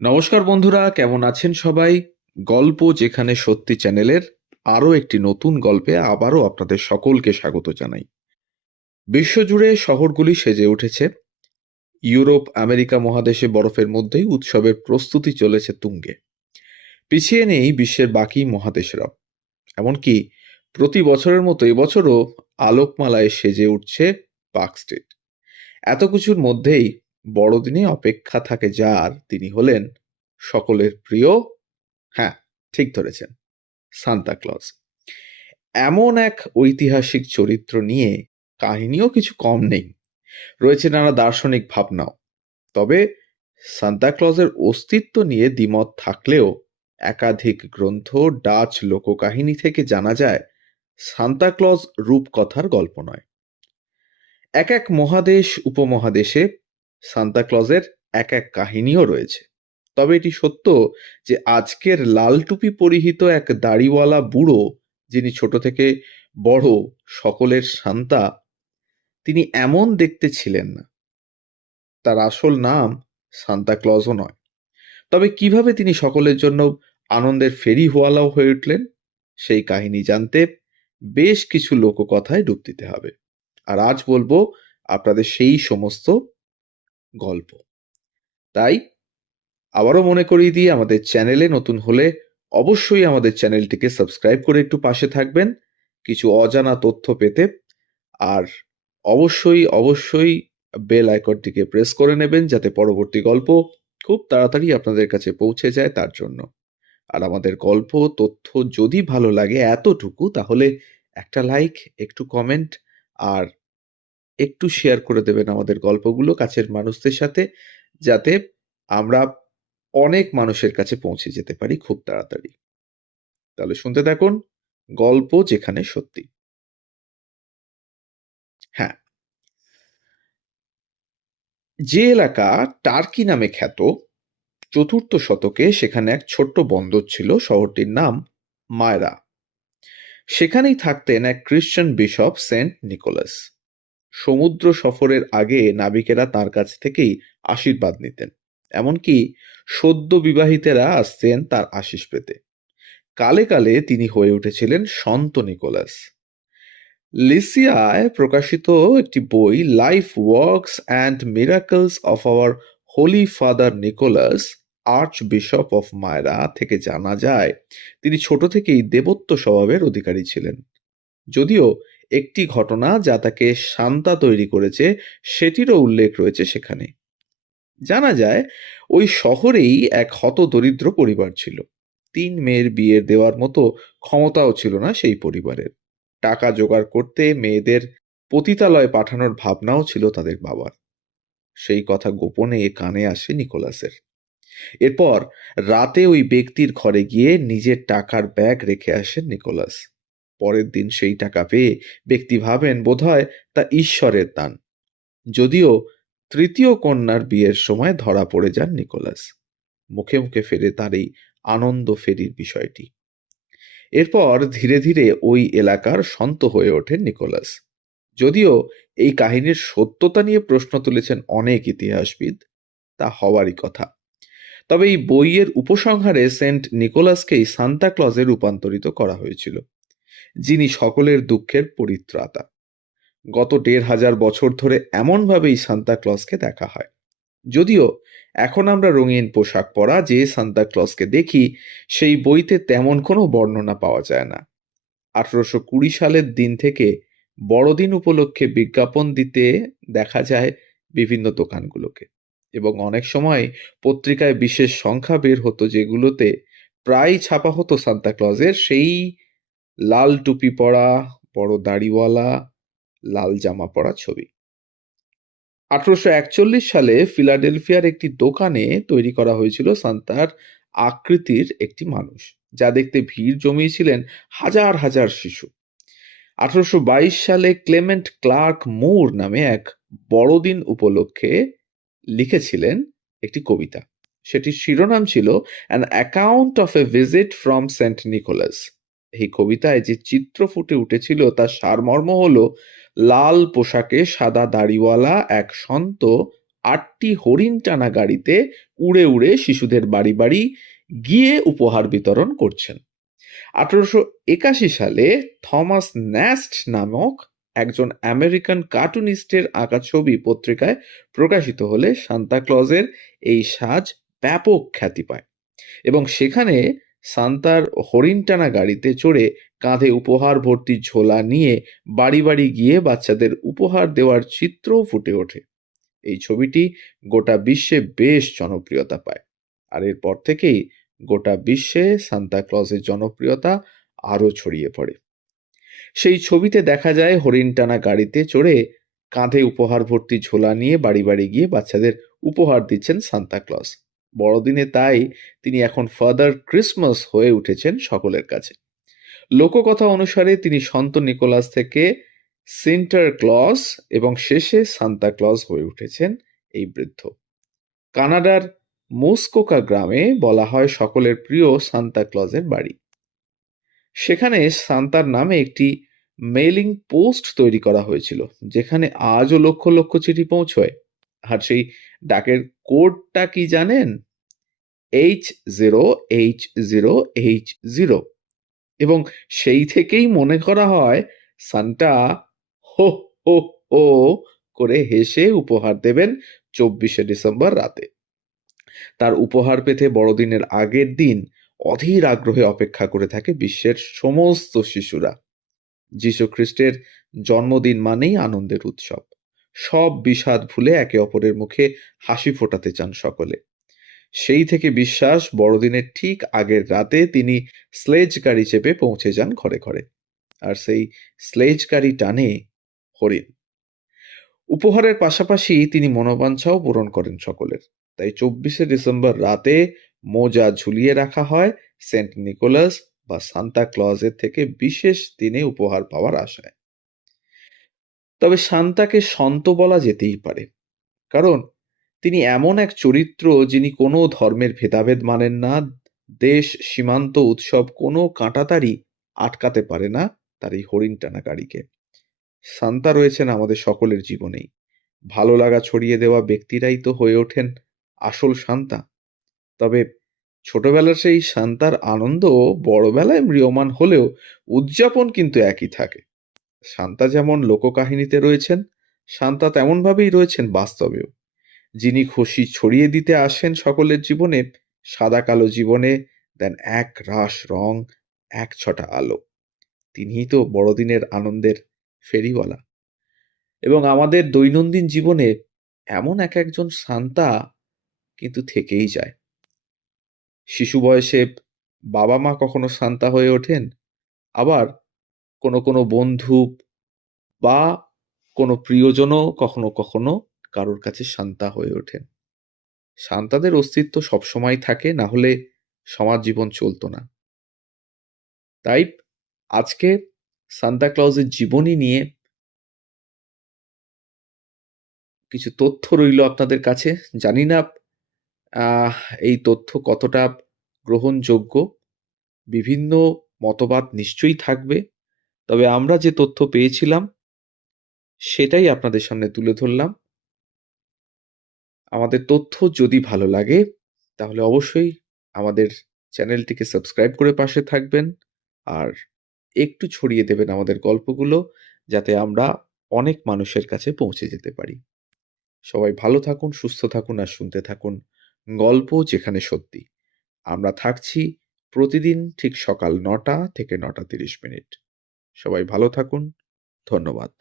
নমস্কার বন্ধুরা, কেমন আছেন সবাই? গল্প যেখানে সত্যি চ্যানেলের আরও একটি নতুন গল্পে আবারও আপনাদের সকলকে স্বাগত জানাই। বিশ্বজুড়ে শহরগুলি সেজে উঠেছে। ইউরোপ আমেরিকা মহাদেশে বরফের মধ্যেই উৎসবের প্রস্তুতি চলেছে তুঙ্গে। পিছিয়ে নেই বিশ্বের বাকি মহাদেশেরাও। এমনকি প্রতি বছরের মতো এবছরও আলোকমালায় সেজে উঠছে পার্ক স্ট্রিট। এত কিছুর মধ্যেই বড়দিনে অপেক্ষা থাকে যার, তিনি হলেন সকলের প্রিয়, হ্যাঁ ঠিক ধরেছেন, সান্তা ক্লজ। এমন এক ঐতিহাসিক চরিত্র নিয়ে কাহিনীও কিছু কম নেই, রয়েছে নানা দার্শনিক ভাবনাও। তবে সান্তা ক্লজের অস্তিত্ব নিয়ে দ্বিমত থাকলেও একাধিক গ্রন্থ, ডাচ লোককাহিনী থেকে জানা যায় সান্তা ক্লজ রূপকথার গল্প নয়। এক এক মহাদেশ উপমহাদেশে সান্তা ক্লজের এক এক কাহিনীও রয়েছে। তবে এটি সত্য যে আজকের লাল টুপি পরিহিত এক দাড়িওয়ালা বুড়ো, যিনি ছোট থেকে বড় সকলের সান্তা, তিনি এমন দেখতে ছিলেন না। তার আসল নাম সান্তা ক্লজও নয়। তবে কিভাবে তিনি সকলের জন্য আনন্দের ফেরিওয়ালাও হয়ে উঠলেন, সেই কাহিনী জানতে বেশ কিছু লোককথায় ডুব দিতে হবে। আর আজ বলবো আপনাদের সেই সমস্ত গল্প। তাই আবারও মনে করিয়ে দিই, আমাদের চ্যানেলে নতুন হলে অবশ্যই আমাদের চ্যানেলটিকে সাবস্ক্রাইব করে একটু পাশে থাকবেন কিছু অজানা তথ্য পেতে। আর অবশ্যই অবশ্যই বেল আইকনটিকে প্রেস করে নেবেন যাতে পরবর্তী গল্প খুব তাড়াতাড়ি আপনাদের কাছে পৌঁছে যায় তার জন্য। আর আমাদের গল্প তথ্য যদি ভালো লাগে এতটুকু, তাহলে একটা লাইক, একটু কমেন্ট আর একটু শেয়ার করে দেবেন আমাদের গল্পগুলো কাছের মানুষদের সাথে, যাতে আমরা অনেক মানুষের কাছে পৌঁছে যেতে পারি খুব তাড়াতাড়ি। তাহলে শুনতে থাকুন গল্প যেখানে সত্যি। হ্যাঁ, যে এলাকা টার্কি নামে খ্যাত, চতুর্থ শতকে সেখানে এক ছোট্ট বন্দর ছিল। শহরটির নাম মায়রা। সেখানেই থাকতেন এক খ্রিস্টান বিশপ, সেন্ট নিকোলাস। সমুদ্র সফরের আগে নাবিকেরা তার কাছ থেকেই আশীর্বাদ নিতেন। এমনকি সদ্য বিবাহিতেরা আসতেন তার আশিস পেতে। কালে কালে তিনি হয়ে উঠেছিলেন সন্ত নিকোলাস। লিসিয়ায় প্রকাশিত একটি বই, life works and miracles of our holy father Nicholas, archbishop of Myra, থেকে জানা যায় তিনি ছোট থেকেই দেবত্ব স্বভাবের অধিকারী ছিলেন। যদিও একটি ঘটনা যা তাকে শান্তা তৈরি করেছে সেটিরও উল্লেখ রয়েছে সেখানে। জানা যায় ওই শহরেই এক হতদরিদ্র পরিবার ছিল। 3 মেয়ের বিয়ে দেওয়ার মতো ক্ষমতাও ছিল না সেই পরিবারের। টাকা জোগাড় করতে মেয়েদের পতিতালয়ে পাঠানোর ভাবনাও ছিল তাদের বাবার। সেই কথা গোপনে কানে আসে নিকোলাসের। এরপর রাতে ওই ব্যক্তির ঘরে গিয়ে নিজের টাকার ব্যাগ রেখে আসেন নিকোলাস। পরের দিন সেই টাকা পেয়ে ব্যক্তি ভাবেন বোধহয় তা ঈশ্বরের দান। যদিও তৃতীয় কন্যার বিয়ের সময় ধরা পড়ে যান নিকোলাস। মুখে মুখে ফেরে তার এই আনন্দ ফেরির বিষয়টি। এরপর ধীরে ধীরে ওই এলাকার সন্ত হয়ে ওঠেন নিকোলাস। যদিও এই কাহিনীর সত্যতা নিয়ে প্রশ্ন তুলেছেন অনেক ইতিহাসবিদ, তা হওয়ারই কথা। তবে এই বইয়ের উপসংহারে সেন্ট নিকোলাসকেই সান্তা ক্লজে রূপান্তরিত করা হয়েছিল, যিনি সকলের দুঃখের পরিত্রাতা। গত 1500 বছর ধরে এমনভাবেই সান্তা ক্লজকে দেখা হয়। যদিও এখন আমরা রঙিন পোশাক পরা যে সান্তা ক্লজকে দেখি, সেই বইতে তেমন কোনো বর্ণনা পাওয়া যায় না। 1820 সালের দিন থেকে বড়দিন উপলক্ষে বিজ্ঞাপন দিতে দেখা যায় বিভিন্ন দোকানগুলোকে, এবং অনেক সময় পত্রিকায় বিশেষ সংখ্যা বের হতো যেগুলোতে প্রায় ছাপা হতো সান্তা ক্লজের সেই লাল টুপি পরা, বড় দাড়িওয়ালা, লাল জামা পরা ছবি। 1841 সালে ফিলাডেলফিয়ার একটি দোকানে তৈরি করা হয়েছিল সান্তার আকৃতির একটি মানুষ, যা দেখতে ভিড় জমিয়েছিলেন হাজার হাজার শিশু। 1822 সালে ক্লেমেন্ট ক্লার্ক মুর নামে এক বড়দিন উপলক্ষে লিখেছিলেন একটি কবিতা। সেটির শিরোনাম ছিল an account of a visit from saint Nicholas. এই কবিতায় যে চিত্র ফুটে উঠেছিল তার সারমর্ম হলো লাল পোশাকে সাদা দাড়িওয়ালা এক সন্ত 8টি হরিণ টানা গাড়িতে উড়ে উড়ে শিশুদের বাড়ি বাড়ি গিয়ে উপহার বিতরণ করছেন। 1881 সালে থমাস ন্যাস্ট নামক একজন আমেরিকান কার্টুনিস্টের আঁকা ছবি পত্রিকায় প্রকাশিত হলে সান্তা ক্লজের এই সাজ ব্যাপক খ্যাতি পায় এবং সেখানে সান্তার হরিণ টানা গাড়িতে চড়ে কাঁধে উপহার ভর্তি ঝোলা নিয়ে বাড়ি বাড়ি গিয়ে বাচ্চাদের উপহার দেওয়ার চিত্রও ফুটে ওঠে। এই ছবিটি গোটা বিশ্বে বেশ জনপ্রিয়তা পায়, আর এরপর থেকেই গোটা বিশ্বে সান্তা ক্লজের জনপ্রিয়তা আরও ছড়িয়ে পড়ে। সেই ছবিতে দেখা যায় হরিণ টানা গাড়িতে চড়ে কাঁধে উপহার ভর্তি ঝোলা নিয়ে বাড়ি বাড়ি গিয়ে বাচ্চাদের উপহার দিচ্ছেন সান্তা ক্লজ। বড়দিনে তাই তিনি এখন ফাদার ক্রিসমাস হয়ে উঠেছেন সকলের কাছে। লোককথা অনুসারে তিনি সন্ত নিকোলাস থেকে সিন্টার ক্লজ এবং শেষে সান্তা ক্লজ হয়ে উঠেছেন এই বৃদ্ধ। কানাডার মোসকোকা গ্রামে বলা হয় সকলের প্রিয় সান্তা ক্লজের বাড়ি। সেখানে সান্তার নামে একটি মেইলিং পোস্ট তৈরি করা হয়েছিল, যেখানে আজও লক্ষ লক্ষ চিঠি পৌঁছয়। আর সেই ডাকের কোডটা কি জানেন? H0H0H0। এবং সেই থেকেই মনে করা হয় সান্টা হো হো হো করে হেসে উপহার দেবেন 24শে ডিসেম্বর রাতে। তার উপহার পেতে বড়দিনের আগের দিন অধীর আগ্রহে অপেক্ষা করে থাকে বিশ্বের সমস্ত শিশুরা। যীশু খ্রিস্টের জন্মদিন মানেই আনন্দের উৎসব। সব বিষাদ ভুলে একে অপরের মুখে হাসি ফোটাতে চান সকলে। সেই থেকে বিশ্বাস বড়দিনের ঠিক আগের রাতে তিনি স্লেজ গাড়ি চেপে পৌঁছে যান ঘরে ঘরে, আর সেই স্লেজ গাড়ি টানে হরিণ। উপহারের পাশাপাশি তিনি মনোবাঞ্ছাও পূরণ করেন সকলের। তাই 24শে ডিসেম্বর রাতে মোজা ঝুলিয়ে রাখা হয় সেন্ট নিকোলাস বা সান্তা ক্লজের থেকে বিশেষ দিনে উপহার পাওয়ার আশায়। তবে সান্তাকে সন্ত বলা যেতেই পারে, কারণ তিনি এমন এক চরিত্র যিনি কোনো ধর্মের ভেদাভেদ মানেন না। দেশ, সীমান্ত, উৎসব কোনো কাঁটাতাড়ি আটকাতে পারে না তার এই হরিণ টানা গাড়িকে। সান্তা রয়েছেন আমাদের সকলের জীবনেই। ভালো লাগা ছড়িয়ে দেওয়া ব্যক্তিরাই তো হয়ে ওঠেন আসল সান্তা। তবে ছোটবেলার সেই সান্তার আনন্দ বড়বেলায় ম্রিয়মাণ হলেও উদযাপন কিন্তু একই থাকে। সান্তা যেমন লোককাহিনীতে রয়েছেন, সান্তা তেমনভাবেই রয়েছেন বাস্তবেও, যিনি খুশি ছড়িয়ে দিতে আসেন সকলের জীবনে। সাদা কালো জীবনে দেন এক রাশ রং, এক ছটা আলো। তিনিই তো বড়দিনের আনন্দের ফেরিওয়ালা। এবং আমাদের দৈনন্দিন জীবনে এমন এক একজন সান্তা কিন্তু থেকেই যায়। শিশু বয়সে বাবা মা কখনো সান্তা হয়ে ওঠেন, আবার কোনো কোনো বন্ধু বা কোনো প্রিয়জনও কখনো কখনো কারোর কাছে সান্তা হয়ে ওঠেন। সান্তাদের অস্তিত্ব সবসময় থাকে, না হলে সমাজ জীবন চলতো না। তাই আজকে সান্তা ক্লজের জীবনী নিয়ে কিছু তথ্য রইল আপনাদের কাছে। জানি না এই তথ্য কতটা গ্রহণযোগ্য, বিভিন্ন মতবাদ নিশ্চয়ই থাকবে। তবে আমরা যে তথ্য পেয়েছিলাম সেটাই আপনাদের সামনে তুলে ধরলাম। আমাদের তথ্য যদি ভালো লাগে তাহলে অবশ্যই আমাদের চ্যানেলটিকে সাবস্ক্রাইব করে পাশে থাকবেন, আর একটু ছড়িয়ে দেবেন আমাদের গল্পগুলো, যাতে আমরা অনেক মানুষের কাছে পৌঁছে যেতে পারি। সবাই ভালো থাকুন, সুস্থ থাকুন, আর শুনতে থাকুন গল্প যেখানে সত্যি। আমরা থাকছি প্রতিদিন ঠিক সকাল 9টা থেকে 9টা 30 মিনিট। সবাই ভালো থাকুন। ধন্যবাদ।